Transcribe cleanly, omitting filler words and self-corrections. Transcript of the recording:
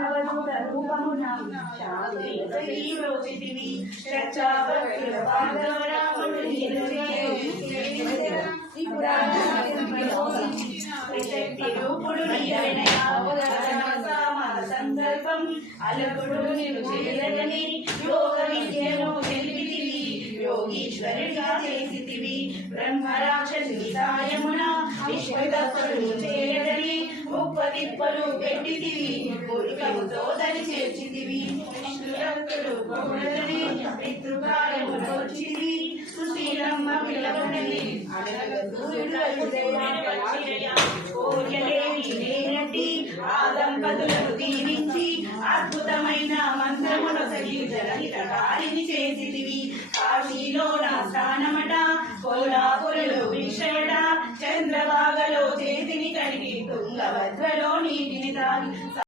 అవధూత రూపమున శాంతిరోచితివి చర్చాభక్తుల పాదరాముడు శక్తి రూపుడు సంకల్పం అలకుడు నిన్ను చేయదని యోగ విద్యను తెలిపితివి యోగీశ్వరుడిగా చేసితివి బ్రహ్మరాక్షసి సాయమున విశ్వదత్తుడు చేయదని ముప్పతిప్పలు పెట్టితివి మురుకముతో దరి చేర్చితివి విష్ణుదత్తుడు పొగడని పితృకాలము తోచితివి సుశీలమ్మ పిలవడని కోర్యలేని ఆ దంపతులను దీవించి అద్భుతమైన మంత్రమును సహితకారిని చేసితివి కాశీలో నా స్థానమట కోలాపుర